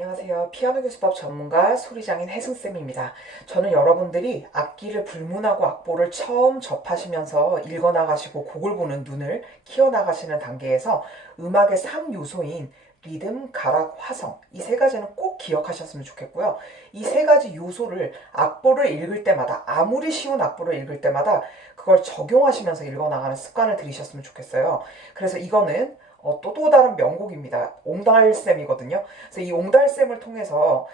안녕하세요. 피아노 교수법 전문가 소리장인 혜승쌤입니다. 저는 여러분들이 악기를 불문하고 악보를 처음 접하시면서 읽어나가시고 곡을 보는 눈을 키워나가시는 단계에서 음악의 3요소인 리듬, 가락, 화성 이 세 가지는 꼭 기억하셨으면 좋겠고요. 이 세 가지 요소를 악보를 읽을 때마다 아무리 쉬운 악보를 읽을 때마다 그걸 적용하시면서 읽어나가는 습관을 들이셨으면 좋겠어요. 그래서 이거는 또 다른 명곡입니다. 옹달샘이거든요. 그래서 이 옹달샘을 통해서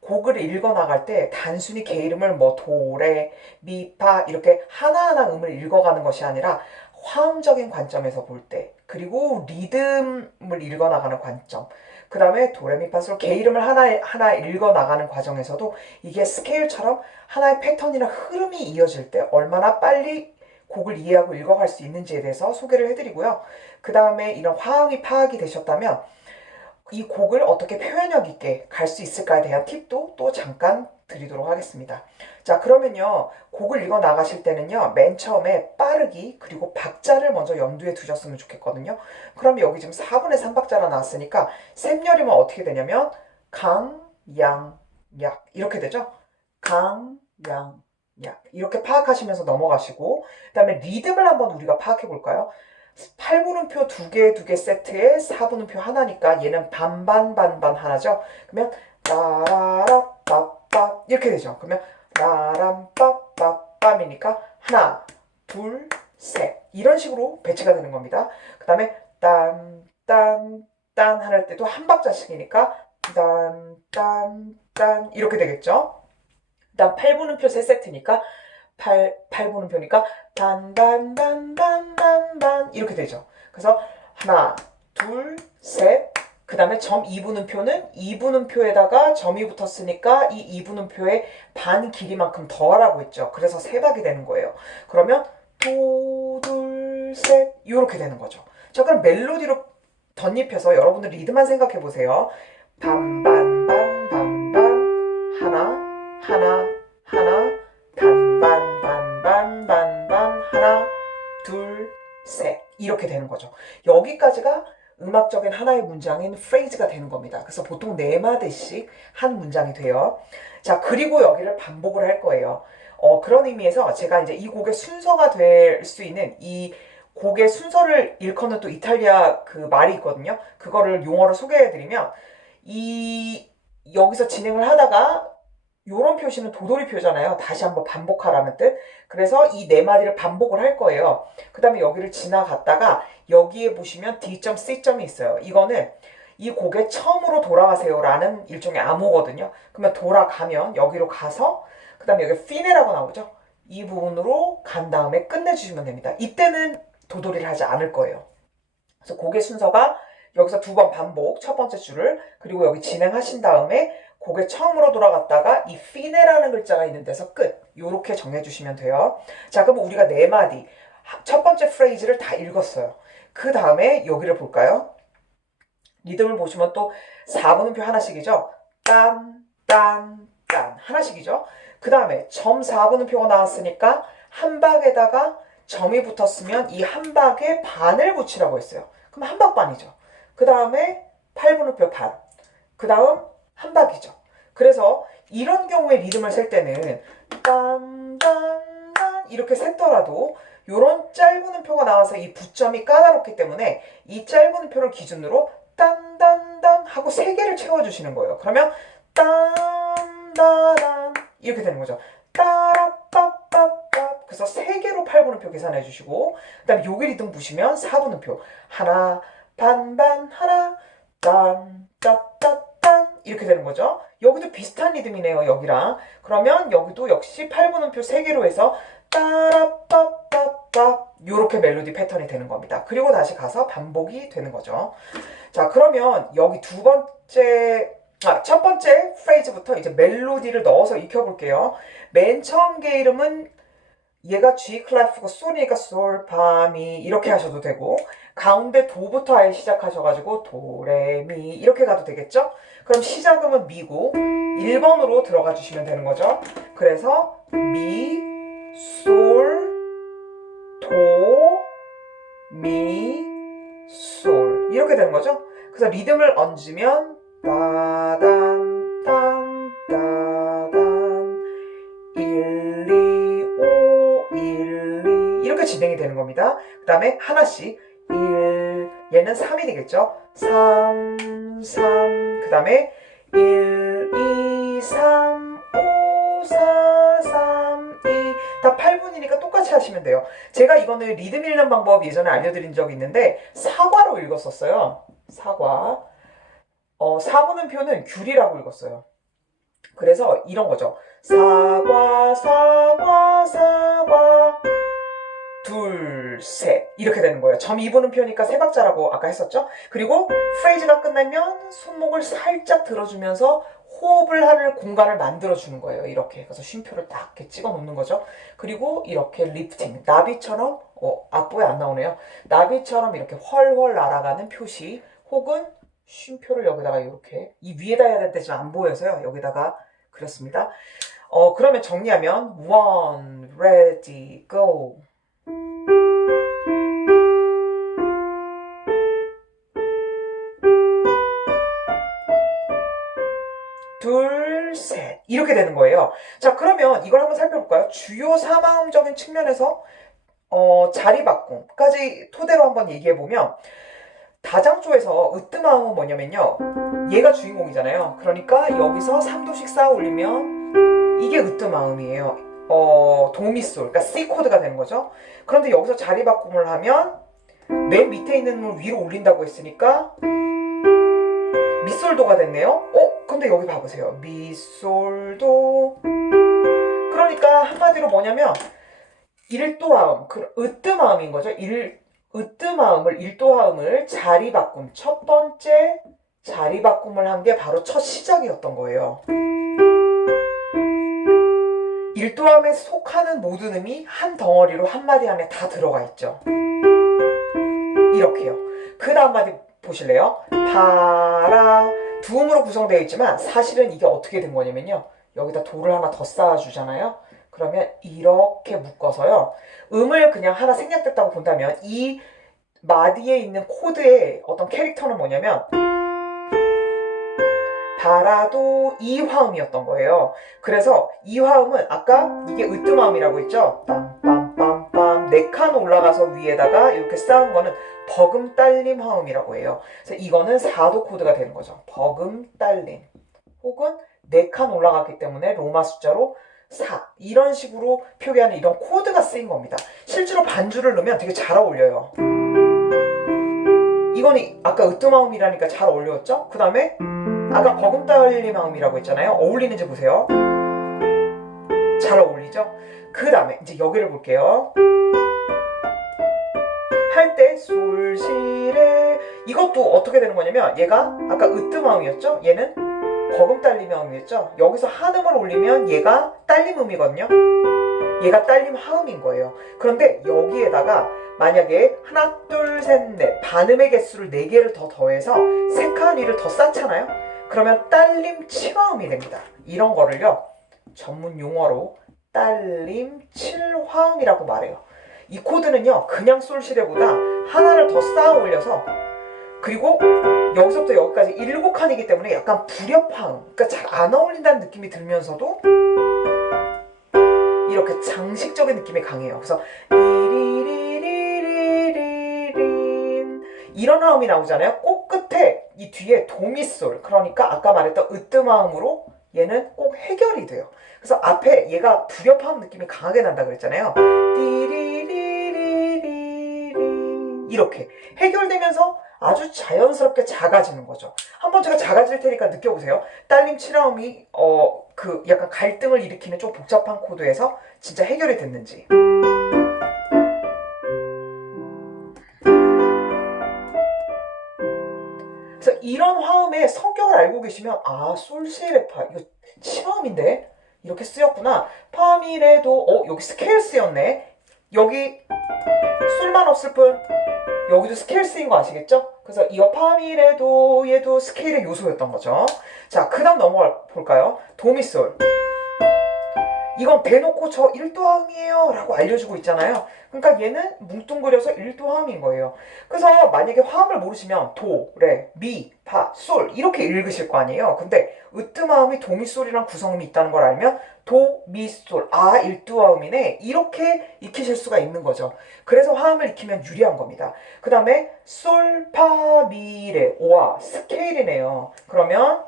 곡을 읽어나갈 때 단순히 개 이름을 도, 레, 미, 파 이렇게 하나하나 음을 읽어가는 것이 아니라 화음적인 관점에서 볼 때, 그리고 리듬을 읽어나가는 관점, 그 다음에 도레미파솔 개 이름을 하나 읽어나가는 과정에서도 이게 스케일처럼 하나의 패턴이나 흐름이 이어질 때 얼마나 빨리 곡을 이해하고 읽어갈 수 있는지에 대해서 소개를 해드리고요. 그 다음에 이런 화음이 파악이 되셨다면 이 곡을 어떻게 표현력 있게 갈 수 있을까에 대한 팁도 또 잠깐 드리도록 하겠습니다. 자, 그러면요. 곡을 읽어 나가실 때는요. 맨 처음에 빠르기 그리고 박자를 먼저 염두에 두셨으면 좋겠거든요. 그럼 여기 지금 4분의 3박자가 나왔으니까 셈열이면 어떻게 되냐면 강, 양, 약 이렇게 되죠. 강, 양, 약 이렇게 파악하시면서 넘어가시고 그 다음에 리듬을 한번 우리가 파악해 볼까요? 8분음표 두 개 세트에 4분음표 하나니까 얘는 반반 하나죠. 그러면 라라라 빠빠 이렇게 되죠. 그러면 라람 빠빠빰이니까 하나 둘 셋 이런 식으로 배치가 되는 겁니다. 그 다음에 딴 할 때도 한 박자씩이니까 딴 이렇게 되겠죠. 그 다음 8분음표 세 세트니까 8분음표니까 단 이렇게 되죠. 그래서 하나, 둘, 셋. 그 다음에 점 2분음표는 2분음표에다가 점이 붙었으니까 이 2분음표의 반 길이만큼 더하라고 했죠. 그래서 세 박이 되는 거예요. 그러면 도, 둘, 셋 이렇게 되는 거죠. 자, 그럼 멜로디로 덧입혀서 여러분들 리듬만 생각해 보세요. 반반 하나 반반 하나 둘 셋 이렇게 되는 거죠. 여기까지가 음악적인 하나의 문장인 프레이즈가 되는 겁니다. 그래서 보통 4마디씩 한 문장이 돼요. 자, 그리고 여기를 반복을 할 거예요. 그런 의미에서 제가 이제 이 곡의 순서가 될 수 있는 이 곡의 순서를 일컫는 또 이탈리아 그 말이 있거든요. 그거를 용어로 소개해드리면 여기서 진행을 하다가 요런 표시는 도돌이 표잖아요. 다시 한번 반복하라는 뜻. 그래서 이 4마디를 반복을 할 거예요. 그 다음에 여기를 지나갔다가 여기에 보시면 D점, C점이 있어요. 이거는 이 곡에 처음으로 돌아가세요 라는 일종의 암호거든요. 그러면 돌아가면 여기로 가서 그 다음에 여기 피네라고 나오죠. 이 부분으로 간 다음에 끝내주시면 됩니다. 이때는 도돌이를 하지 않을 거예요. 그래서 곡의 순서가 여기서 2번 반복, 첫 번째 줄을, 그리고 여기 진행하신 다음에 곡에 처음으로 돌아갔다가 이 피네라는 글자가 있는 데서 끝. 요렇게 정해주시면 돼요. 자, 그럼 우리가 4마디, 첫 번째 프레이즈를 다 읽었어요. 그 다음에 여기를 볼까요? 리듬을 보시면 또 4분음표 하나씩이죠. 딴 하나씩이죠. 그 다음에 점 4분음표가 나왔으니까 한 박에다가 점이 붙었으면 이 한 박에 반을 붙이라고 했어요. 그럼 한 박 반이죠. 그 다음에 8분음표 반. 그 다음 한 박이죠. 그래서 이런 경우에 리듬을 셀 때는 딴 이렇게 셌더라도 이런 짧은 음표가 나와서 이 부점이 까다롭기 때문에 이 짧은 음표를 기준으로 딴 하고 3개를 채워주시는 거예요. 그러면 딴 이렇게 되는 거죠. 따라빠빠빠 그래서 3개로 8분음표 계산해 주시고 그 다음에 여기 리듬 보시면 4분음표 하나 반반 하나 딴 이렇게 되는 거죠. 여기도 비슷한 리듬이네요. 여기랑. 그러면 여기도 역시 8분음표 3개로 해서 따라빠빠빠 요렇게 멜로디 패턴이 되는 겁니다. 그리고 다시 가서 반복이 되는 거죠. 자, 그러면 여기 첫 번째 프레이즈부터 이제 멜로디를 넣어서 익혀볼게요. 맨 처음 게 이름은 얘가 G 클래프고 솔이니까 솔, 파, 미 이렇게 하셔도 되고 가운데 도부터 아예 시작하셔가지고 도, 레, 미 이렇게 가도 되겠죠? 그럼 시작음은 미고 1번으로 들어가 주시면 되는 거죠. 그래서 미, 솔, 도, 미, 솔 이렇게 되는 거죠. 그래서 리듬을 얹으면 따단 진행이 되는 겁니다. 그 다음에 하나씩 1, 얘는 3이 되겠죠. 3, 3, 그 다음에 1, 2, 3, 5, 4, 3, 2. 다 8분이니까 똑같이 하시면 돼요. 제가 이거는 리듬 읽는 방법 예전에 알려드린 적이 있는데 사과로 읽었었어요. 사과. 사고는 표는 귤이라고 읽었어요. 그래서 이런 거죠. 사과, 사과, 사과. 둘, 셋. 이렇게 되는 거예요. 점 2분음 표니까 세 박자라고 아까 했었죠? 그리고 프레이즈가 끝나면 손목을 살짝 들어주면서 호흡을 하는 공간을 만들어주는 거예요. 이렇게. 그래서 쉼표를 딱 이렇게 찍어 놓는 거죠. 그리고 이렇게 리프팅. 나비처럼, 악보에 안 나오네요. 나비처럼 이렇게 훨훨 날아가는 표시. 혹은 쉼표를 여기다가 이렇게. 이 위에다 해야 되는데 지금 안 보여서요. 여기다가 그렸습니다. 그러면 정리하면 one, ready, go. 둘, 셋. 이렇게 되는 거예요. 자, 그러면 이걸 한번 살펴볼까요? 주요 사마음적인 측면에서 자리바꿈까지 토대로 한번 얘기해보면 다장조에서 으뜸마음은 뭐냐면요. 얘가 주인공이잖아요. 그러니까 여기서 3도씩 쌓아 올리면 이게 으뜸마음이에요. 도미솔, 그러니까 C 코드가 되는 거죠. 그런데 여기서 자리바꿈을 하면 맨 밑에 있는 걸 위로 올린다고 했으니까 미솔도가 됐네요. 근데 여기 봐보세요. 미솔도. 그러니까 한마디로 뭐냐면 일도화음, 으뜸화음인 거죠. 으뜸화음을, 일도화음을 자리바꿈, 첫 번째 자리바꿈을 한 게 바로 첫 시작이었던 거예요. 일도화음에 속하는 모든 음이 한 덩어리로 한 마디 안에 다 들어가 있죠. 이렇게요. 그 다음 마디 보실래요? 파라. 두 음으로 구성되어 있지만 사실은 이게 어떻게 된 거냐면요. 여기다 도를 하나 더 쌓아주잖아요. 그러면 이렇게 묶어서요. 음을 그냥 하나 생략됐다고 본다면 이 마디에 있는 코드의 어떤 캐릭터는 뭐냐면 바라도 이 화음이었던 거예요. 그래서 이 화음은 아까 이게 으뜸화음이라고 했죠. 빰빰빰빰 4칸 올라가서 위에다가 이렇게 쌓은 거는 버금 딸림 화음이라고 해요. 그래서 이거는 4도 코드가 되는 거죠. 버금 딸림. 혹은 4칸 올라갔기 때문에 로마 숫자로 4. 이런 식으로 표기하는 이런 코드가 쓰인 겁니다. 실제로 반주를 넣으면 되게 잘 어울려요. 이거는 아까 으뜸화음이라니까 잘 어울렸죠? 그 다음에 아까 버금 딸림 화음이라고 했잖아요. 어울리는지 보세요. 잘 어울리죠? 그 다음에 이제 여기를 볼게요. 할 때 솔, 시, 레. 이것도 어떻게 되는 거냐면 얘가 아까 으뜸화음이었죠? 얘는 버금 딸림 화음이었죠? 여기서 한음을 올리면 얘가 딸림 음이거든요. 얘가 딸림 하음인 거예요. 그런데 여기에다가 만약에 하나, 둘, 셋, 넷 반음의 개수를 4개를 더 더해서 3칸 위를 더 쌓잖아요? 그러면 딸림 7화음이 됩니다. 이런 거를요. 전문 용어로 딸림 7화음이라고 말해요. 이 코드는요. 그냥 솔시레보다 하나를 더 쌓아 올려서 그리고 여기서부터 여기까지 7칸이기 때문에 약간 불협화음, 그러니까 잘 안 어울린다는 느낌이 들면서도 이렇게 장식적인 느낌이 강해요. 그래서 리리리리리리린 이런 화음이 나오잖아요. 꼭 끝에 이 뒤에 도미솔, 그러니까 아까 말했던 으뜸화음으로 얘는 꼭 해결이 돼요. 그래서 앞에 얘가 불협화음 느낌이 강하게 난다 그랬잖아요. 리리리리리린 이렇게 해결되면서 아주 자연스럽게 작아지는 거죠. 한번 제가 작아질 테니까 느껴보세요. 딸림 7화음이 그 약간 갈등을 일으키는 좀 복잡한 코드에서 진짜 해결이 됐는지. 그래서 이런 화음의 성격을 알고 계시면 솔시레파 이거 7화음인데 이렇게 쓰였구나. 파미레도 여기 스케일 쓰였네. 여기 술만 없을 뿐 여기도 스케일 쓰인 거 아시겠죠? 그래서 이 파미레도 얘도 스케일의 요소였던 거죠. 자, 그 다음 넘어가 볼까요? 도미솔. 이건 대놓고 저 1도화음이에요 라고 알려주고 있잖아요. 그러니까 얘는 뭉뚱그려서 1도화음인 거예요. 그래서 만약에 화음을 모르시면 도, 레, 미, 파, 솔 이렇게 읽으실 거 아니에요. 근데 으뜸화음이 도미솔이랑 구성음이 있다는 걸 알면 도, 미, 솔, 아 1도화음이네 이렇게 익히실 수가 있는 거죠. 그래서 화음을 익히면 유리한 겁니다. 그 다음에 솔, 파, 미, 레, 오아 스케일이네요. 그러면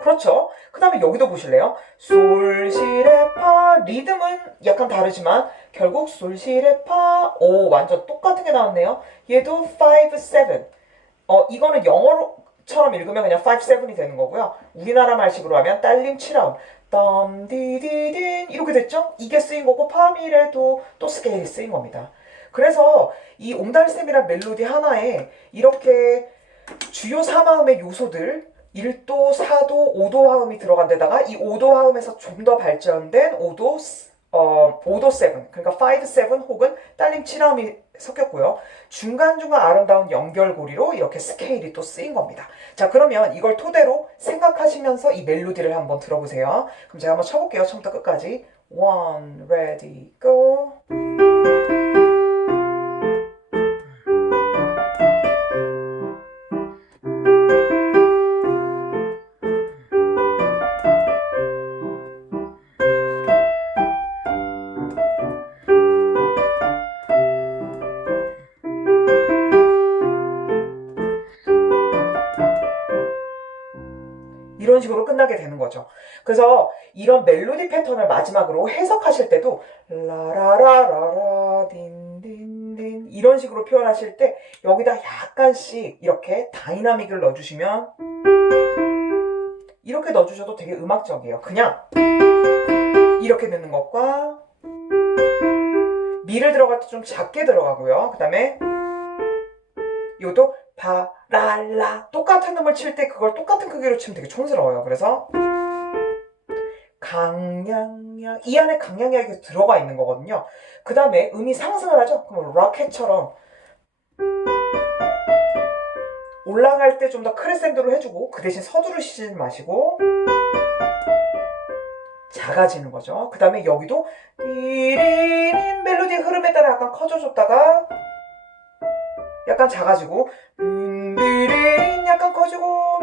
그렇죠. 그 다음에 여기도 보실래요? 솔, 시, 레, 파 리듬은 약간 다르지만 결국 솔, 시, 레, 파 오 완전 똑같은 게 나왔네요. 얘도 5, 7 이거는 영어처럼 읽으면 그냥 5, 7이 되는 거고요. 우리나라 말식으로 하면 딸림 7화음 덤, 디, 디, 딘 이렇게 됐죠? 이게 쓰인 거고 파미레도 또 스케일이 쓰인 겁니다. 그래서 이 옹달샘이란 멜로디 하나에 이렇게 주요 3화음의 요소들 1도, 4도, 5도 화음이 들어간 데다가 이 5도 화음에서 좀 더 발전된 5도 7, 그러니까 5, 7 혹은 딸림 7화음이 섞였고요. 중간중간 아름다운 연결고리로 이렇게 스케일이 또 쓰인 겁니다. 자, 그러면 이걸 토대로 생각하시면서 이 멜로디를 한번 들어보세요. 그럼 제가 한번 쳐볼게요. 처음부터 끝까지. One, ready, go. 이런 식으로 끝나게 되는 거죠. 그래서 이런 멜로디 패턴을 마지막으로 해석하실 때도 라라라라라 딘딘딘 이런 식으로 표현하실 때 여기다 약간씩 이렇게 다이나믹을 넣어주시면 이렇게 넣어주셔도 되게 음악적이에요. 그냥 이렇게 넣는 것과 미를 들어갈 때 좀 작게 들어가고요. 그 다음에 이것도 바랄라 똑같은 음을 칠 때 그걸 똑같은 크기로 치면 되게 촌스러워요. 그래서 강량량 이 안에 강량량이 들어가 있는 거거든요. 그 다음에 음이 상승을 하죠. 그럼 로켓처럼 올라갈 때 좀 더 크레센도로 해주고 그 대신 서두르시지 마시고 작아지는 거죠. 그 다음에 여기도 띠리린 멜로디의 흐름에 따라 약간 커져줬다가 약간 작아지고 띠리린 약간 커지고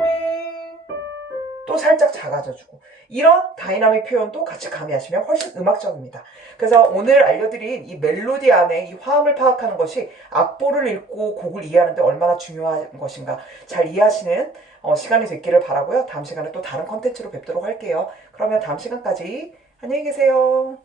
또 살짝 작아져주고 이런 다이나믹 표현도 같이 가미하시면 훨씬 음악적입니다. 그래서 오늘 알려드린 이 멜로디 안에 이 화음을 파악하는 것이 악보를 읽고 곡을 이해하는 데 얼마나 중요한 것인가 잘 이해하시는 시간이 됐기를 바라고요. 다음 시간에 또 다른 컨텐츠로 뵙도록 할게요. 그러면 다음 시간까지 안녕히 계세요.